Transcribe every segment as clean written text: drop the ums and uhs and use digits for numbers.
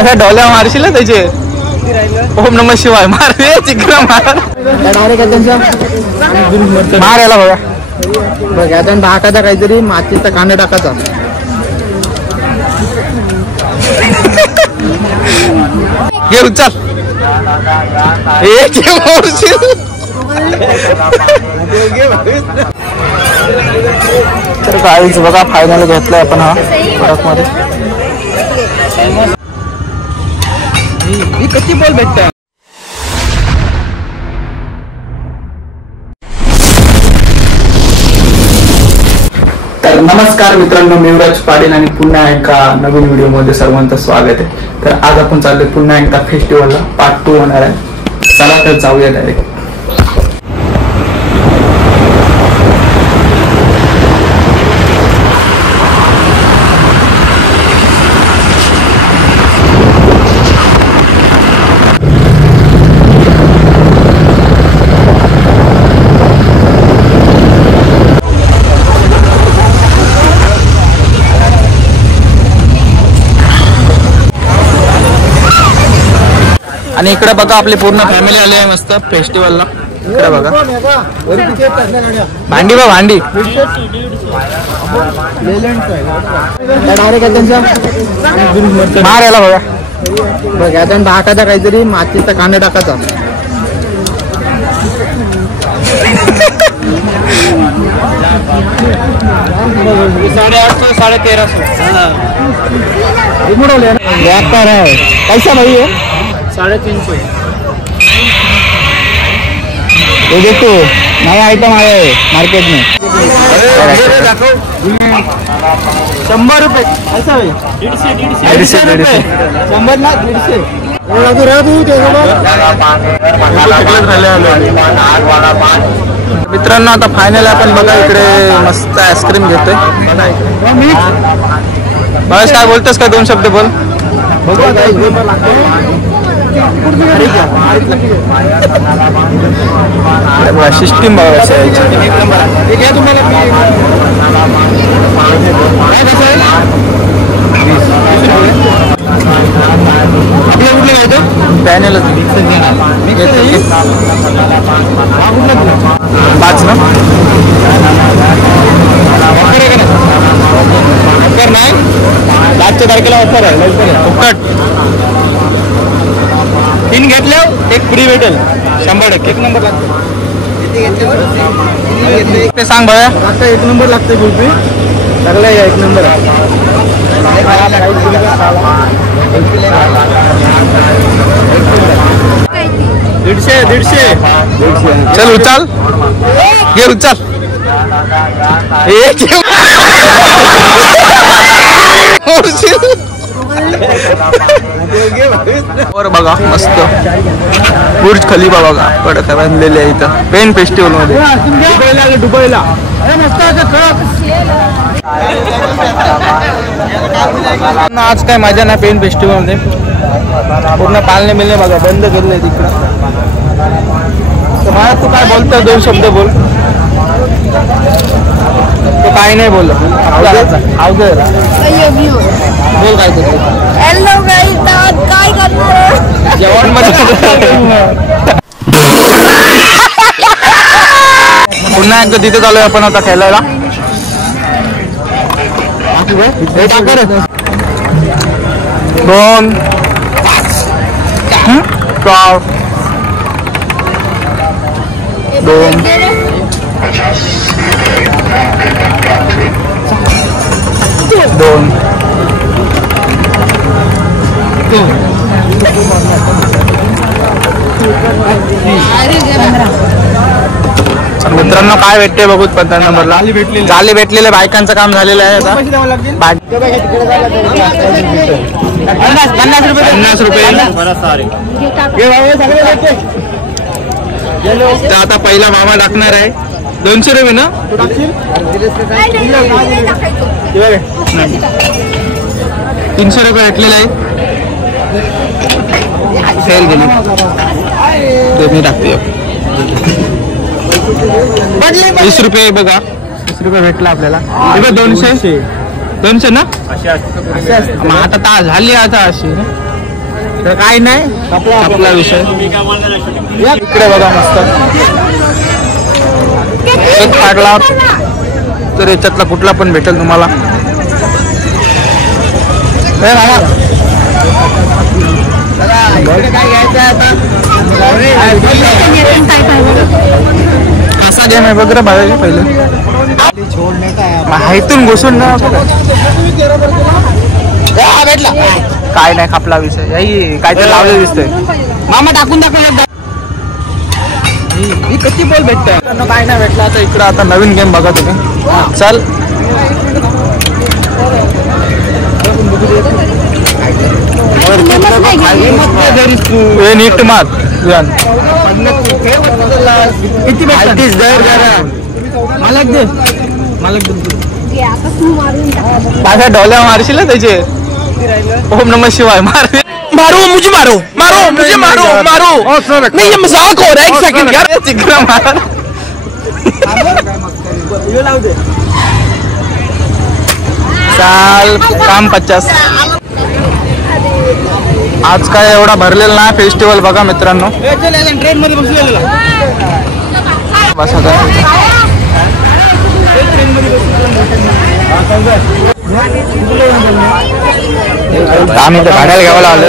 अशा डोल्या मारशील त्याचे ओम नमः शिवाय मार रे चिकन मार मार याला बघा बघ याचा टाकायचा काहीतरी मातीचा कांदा टाकायचा घे उचल तर काहीच बघा फायनल घेतलाय आपण हा प्रोडक्ट मध्ये किती बॉल भेटत तर नमस्कार मित्रांनो मी युवराज पाटील आणि पुन्हा एका नवीन व्हिडिओ मध्ये सर्वांचं स्वागत आहे। तर आज आपण चाललोय पुन्हा एकदा फेस्टिवलला पार्ट 2 होणार आहे। चला तर जाऊया डायरेक्ट। आणि इकडे बघा आपली पूर्ण फॅमिली आली आहे मस्त फेस्टिवलला। इकडे बघा भांडी बघ भांडी मार याला बघा बघ याचा टाकायचा काहीतरी मातीचा कांदा टाकायचा व्यापार है कैसा भाई है 350 ये देखो नया आइटम आया है मार्केट में 100 रुपये ऐसा है 150 रुपये 100 ना 150 मित्रांनो आता फायनल आपण बघा इकडे मस्त आईस्क्रीम घेतोय। बस काय बोलतोस का 2 शब्द बोल सिस्टीम पॅनल 5 ना ऑफर नाही 5 तारखेला ऑफर आहे फुकट 3 घेतले एक फ्री भेटेल 100% 1 नंबर लागतो ते सांग भैया आता 1 नंबर लागते कुल्फी लागलाय 1 नंबर दीडशे चल उचल ये उचल और बघा मस्त बुर्ज खलिफा बघा कडक बांधलेले आहे इथं पेन फेस्टिवल मध्ये दुबईला आज काय मजा नाही पेन फेस्टिवल मध्ये पूर्ण पालने मिलने बघा बंद केलंय तिकडं। तर मला तू काय बोलतोय 2 शब्द बोल तो काही नाही बोल बोल काय तू हॅलो गाईस काय करणार जेवण मध्ये पुन्हा एकदा तिथे चालूय आपण आता खेळायला। 2 4 2 मित्रांनो काय भेटते बघूत 15 नंबरला जाली भेटलेले बायकांचं काम झालेलं आहे आता 50 रुपये तर आता पहिला मामा टाकणार आहे 200 रुपये ना 300 रुपये भेटलेले आहे फेल गेली ते मी टाकते 20 रुपये बघा 20 रुपये भेटला आपल्याला 200 ना मग आता झाली आता अशी तर काय नाही आपला विषय इकडे बघा मस्त एक काढला तर याच्यातला कुठला पण भेटेल तुम्हाला. असा गेम आहे बघ रे बाहेर पहिले माहितून घुसून ना भेटला काय नाही खापला विषय याही काय तर लावलं दिसतंय. मामा टाकून दाखव किती बॉल भेटतोय काय नाही भेटला. आता इकडं आता नवीन गेम बघा तुम्ही. चल नीट मार किती माझ्या डोल्या मारशील ना त्याचे. ओम नमः शिवाय मार मारो मुझे मारो मारो मुझे मारो मारो नहीं ये मजाक हो रहा है. एक सेकंड यार चिकरा मार चाल काम 50. आज काय एवढा भरलेला ना फेस्टिवल बघा मित्रांनो. बस आता आम्ही तर भाड्याला घ्यायला आलो.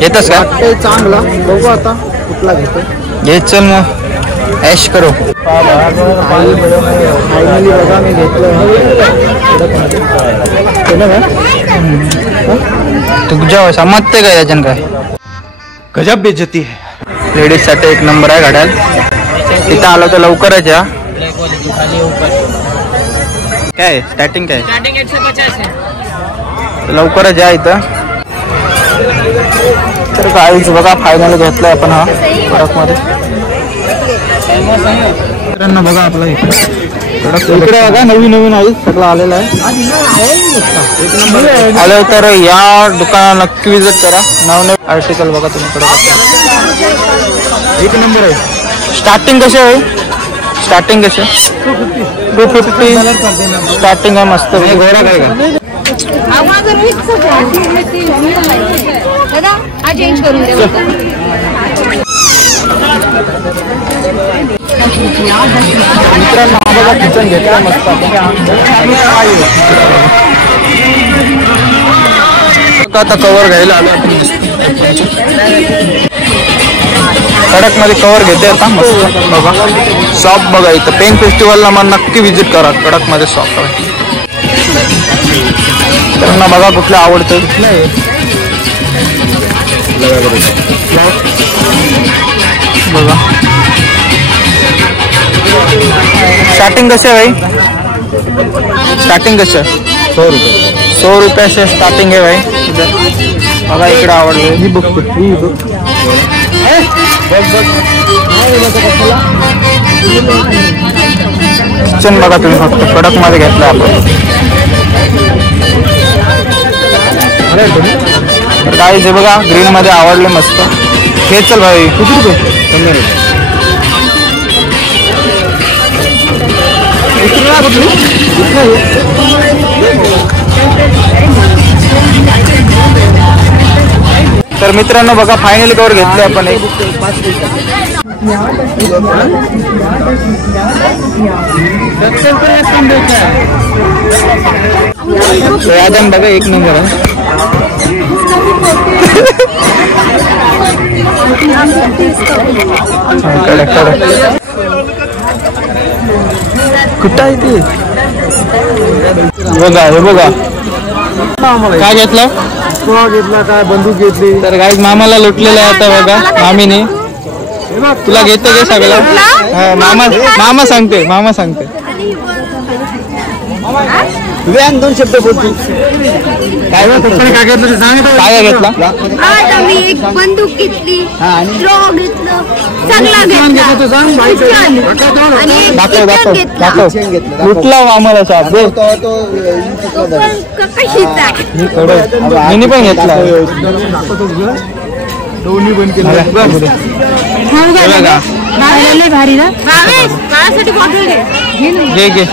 येतच का चांगला बघू आता कुठला घेतो घे. चल मग ऐश करो. बघा मी तुझ्या समजते काय याच्यानं काय गजब बेइज्जती है. लेडीज साठी एक नंबर आहे घड्याळ. इथं आलो तर लवकरच या. काय स्टार्टिंग काय 150 आहे. लवकरच या इथं. तर काहीच बघा फायनल घेतलाय आपण हा कडक मध्ये. मित्रांनो बघा आपला इकडे बघा नवीन नवीन आहे सगळं आलेलं आहे. आलं तर या दुकानाला नक्की विजिट करा. नवनवीन आर्टिकल बघा तुम्ही एक नंबर आहे. स्टार्टिंग कसे आहे स्टार्टिंग कसे 250 स्टार्टिंग आहे मस्त. घोडा काय का मित्रांनो बघा किचन घेतलं मस्त. आता कवर घ्यायला आलो कडक मध्ये कवर घेते आता मस्त. बघा शॉप बघा इथं पेन फेस्टिवलला मला नक्की विजिट करा. कडक मध्ये शॉप आहे. त्यांना बघा कुठलं आवडतं बघा. स्टार्टिंग कसे आहे भाई स्टार्टिंग कसे 100 रुपये से स्टार्टिंग है भाई. बघा इकडे आवडतं ही बुक किचन बघा तुम्ही फक्त कडक मध्ये घेतलं आपण. काही जे बघा ग्रीन मध्ये आवडले मस्त. हे चल भाई किती रुपये तर मित्रांनो बघा फायनली कवर घेतले आपण एक. बघा एक नंबर आहे. कुठं आहे ते बघा हे बघा काय घेतलं घेतला काय बंदूक घेतली. तर गाईज मामाला लुटलेलं आहे आता बघा मामीने. तुला घेतो घे सगळं. मामा सांगते दोन शब्द बोलतो. काय काय घेतला मी एक बंदूक घेतली लुटला मामाला साप. मी पण घेतला. दोन्ही पण केलं भारी ना माझ्यासाठी बॉटल घे घे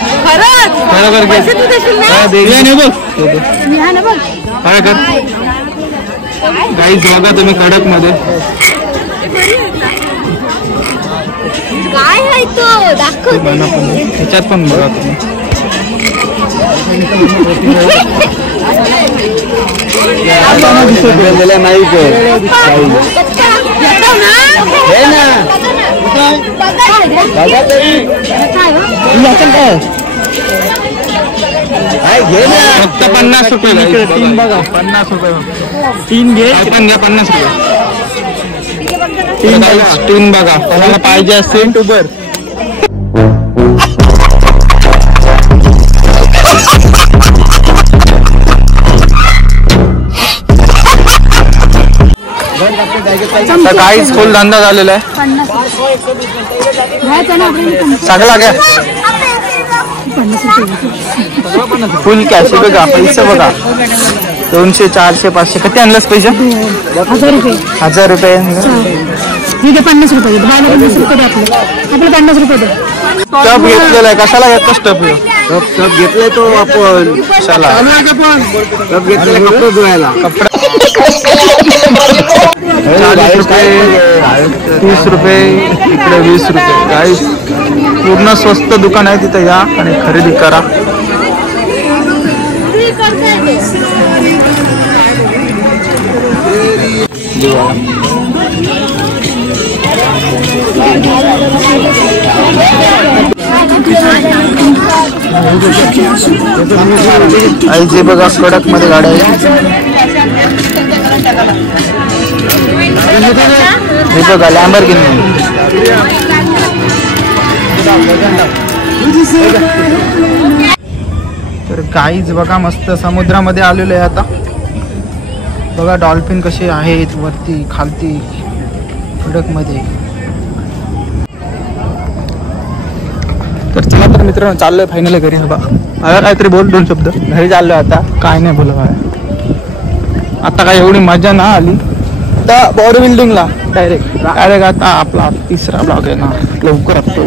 गाईज बघा तुम्ही कडक मध्ये काय आहे तो दाखव ह्याच्यात पण बघा तुम्ही नाही फक्त 50 रुपये. 3 बघा 50 रुपये. 3 घे पण घ्या 50 रुपये. 3 बघा कोणाला पाहिजे असेल टुबर. काहीच फुल धंदा झालेला आहे सगळा घ्या फुल कॅश बघा पैसे बघा 200 400 500 किती आणलंस पैसे 1000 रुपये 50 रुपये 50 रुपये आपले 50 रुपये टप घेतलेला आहे कशाला घेतला टप टप घेतलाय तो आपण कशाला टप घेतलेला कपडे धुवायला कपडा 40 रुपये 30 रुपये इकडे 20 रुपये गाईस पूर्ण स्वस्त दुकान आहे तिथे या आणि खरेदी करा. जे बघा कडक मध्ये गाड्या आहे हे बघा लॅम्बोर्गिनी तर काहीच बघा मस्त समुद्रामध्ये आलेलो आहे आता बघा डॉल्फिन कसे आहेत वरती खालती कडक मध्ये. तर चला तर मित्रांनो चाललोय फायनल घरी. हवा मला काहीतरी बोल 2 शब्द घरी चाललोय आता काय नाही बोल आता काय एवढी मजा ना आली आता बॉडी बिल्डिंगला डायरेक्ट आता आपला 3रा ब्लॉग आहे ना लवकर असतो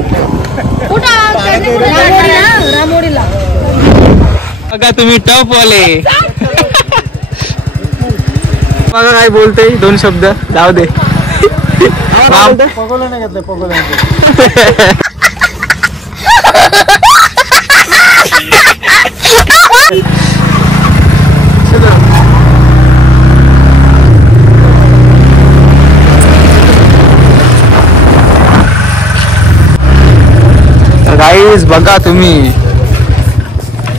बघा तुम्ही टॉप वाले बघा काय बोलते 2 शब्द जाऊ दे पगोला नाही घेतलं पगोला गाईज बघा तुम्ही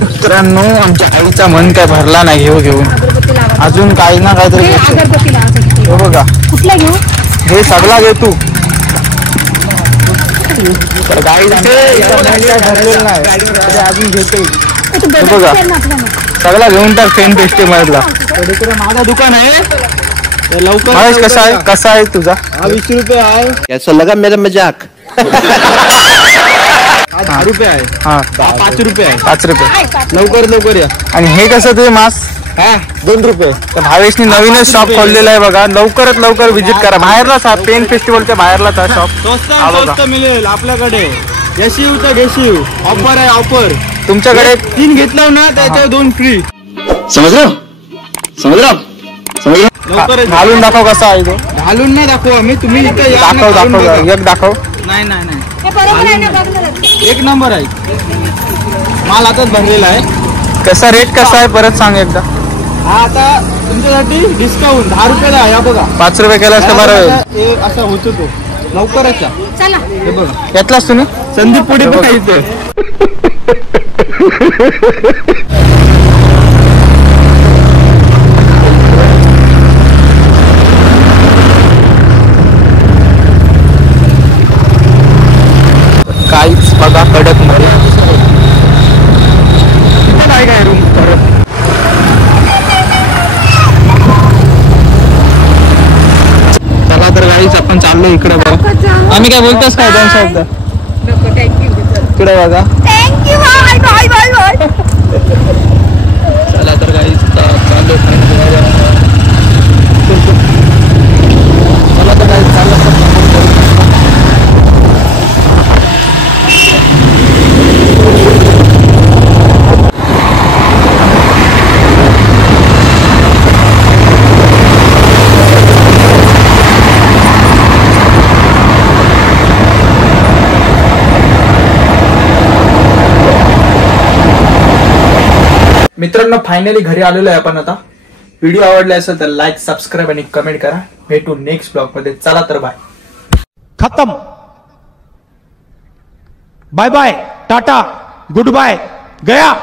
मित्रांनो आमच्या आईचा मन काय भरला नाही घेऊन अजून काही ना काहीतरी हे बघा कुठला घेऊ हे सगळा घे तू गाईज भरलेलं नाही अजून घेते बघा सगळा घेऊन टाक फेन फेस्टिवलला माझा दुकान आहे लवकर कसा आहे तुझा 20 रुपये आहे कैसा लगा मेरा मजाक 10 रुपये आहे हा 5 रुपये आहे 5 रुपये लवकर या. आणि हे कसं तुझे मास 2 रुपये. तर भावेशनी नवीनच शॉप खोललेला आहे बघा लवकरात लवकर व्हिजिट करा. बाहेरलाच हा पेन फेस्टिवलच्या बाहेरलाच हा शॉप स्वस्त मिळेल आपल्याकडे. येशीव तर घेशीव ऑफर आहे ऑफर तुमच्याकडे 3 घेतलं ना त्याच्यावर 2 फ्री समजलं घालून दाखव कसा आहे तो घालून नाही दाखव आम्ही तुम्ही इथे दाखव एक दाखव नाही एक नंबर आहे माल आताच भरलेला आहे. कसा रेट कसा आहे परत सांग एकदा. हा आता तुमच्यासाठी डिस्काउंट 10 रुपयाला आहे बघा 5 रुपये केलास तर बरं होईल असं होतो तो लवकरच चला हे बघा घेतलास तुम्ही संदीप पुढे पण इथे काहीच बघा कडक मध्ये तिथे नाही काय रूम परत चला तर गाईच आपण चाललो इकडे बघा आम्ही काय बोलतोस काय 2 शब्द इकडे बघा चला तर गाईच चाललो चला तर गाईच चाललो मित्रांनो फायनली घरी आलेलो आहे आपण आता. व्हिडिओ आवडला असेल तर लाईक, सबस्क्राईब आणि कमेंट करा. भेटू नेक्स्ट ब्लॉग मध्ये. चला तर बाय. खत्म. Bye bye, tata, good bye, गया.